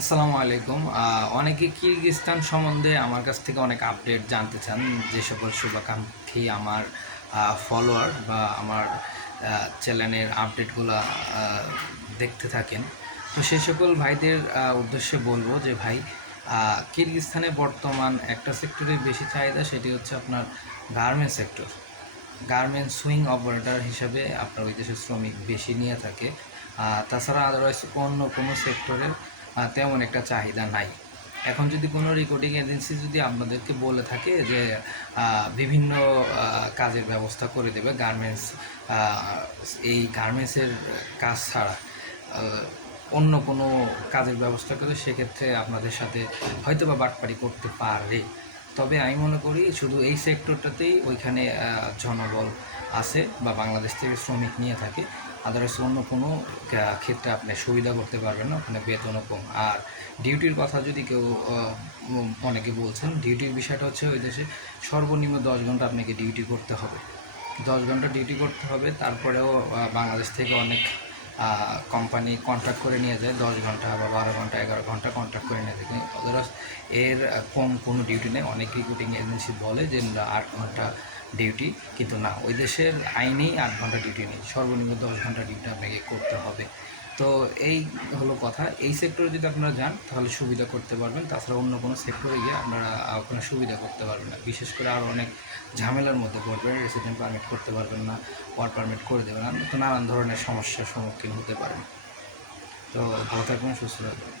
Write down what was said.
আসসালামু আলাইকুম। অনেকে কিরগিস্তান সম্বন্ধে আমার কাছ থেকে অনেক আপডেট জানতে চান। যে সকল শুভাকাঙ্ক্ষী আমার ফলোয়ার বা আমার চ্যানেলের আপডেটগুলো দেখতে থাকেন। তো সেই সকল ভাইদের উদ্দেশ্যে বলব যে ভাই আহ, কিরগিস্তানে বর্তমান একটা সেক্টরের বেশি চাহিদা সেটি হচ্ছে আপনার garment sector garment sewing operator হিসাবে আপনার ওই দেশের শ্রমিক বেশি নিয়ে থাকে। তাছাড়া আদারওয়াইজ অন্য কোনো সেক্টরের তেমন একটা চাহিদা নাই। এখন যদি কোনো রেকর্ডিং এজেন্সি যদি আপনাদেরকে বলে থাকে যে বিভিন্ন কাজের ব্যবস্থা করে দেবে গার্মেন্টস এই গার্মেন্টসের কাজ ছাড়া অন্য কোনো কাজের ব্যবস্থা করে সেক্ষেত্রে আপনাদের সাথে হয়তো বা বাটপাড়ি করতে পারে। তবে আমি মনে করি শুধু এই সেক্টরটাতেই ওইখানে জনবল আছে বা বাংলাদেশ থেকে শ্রমিক নিয়ে থাকে। আদারওয়াইজ অন্য কোনো ক্ষেত্রে আপনি সুবিধা করতে পারবেন না, ওখানে বেতনও কম। আর ডিউটির কথা যদি কেউ অনেকে বলছেন, ডিউটির বিষয়টা হচ্ছে ওই দেশে সর্বনিম্ন দশ ঘণ্টা আপনাকে ডিউটি করতে হবে। দশ ঘণ্টা ডিউটি করতে হবে, তারপরেও বাংলাদেশ থেকে অনেক কোম্পানি কন্ট্রাক্ট করে নিয়ে যায়, দশ ঘণ্টা বা বারো ঘণ্টা, এগারো ঘণ্টা কন্ট্রাক্ট করে নিয়ে যায় অদারওয়াইজ এর কম কোনো ডিউটি নেই। অনেক রিক্রুটিং এজেন্সি বলে যে আট ঘণ্টা ডিউটি কিন্তু না, ওই দেশের আইনেই আট ঘণ্টা ডিউটি নেই। সর্বনিম্ন দশ ঘণ্টা ডিউটি আপনাকে করতে হবে। তো এই হলো কথা। এই সেক্টরে যদি আপনারা যান, তাহলে সুবিধা করতে পারবেন। তাছাড়া অন্য কোনো সেক্টরে গিয়ে আপনারা কোনো সুবিধা করতে পারবেন না। বিশেষ করে আরও অনেক ঝামেলার মধ্যে পড়বেন। রেসিডেন্ট পারমিট করতে পারবেন না ওয়ার পারমিট করে দেবেন না। তো নানান ধরনের সমস্যার সম্মুখীন হতে পারেন। তো ভালো থাকবেন, সুস্থ থাকবেন।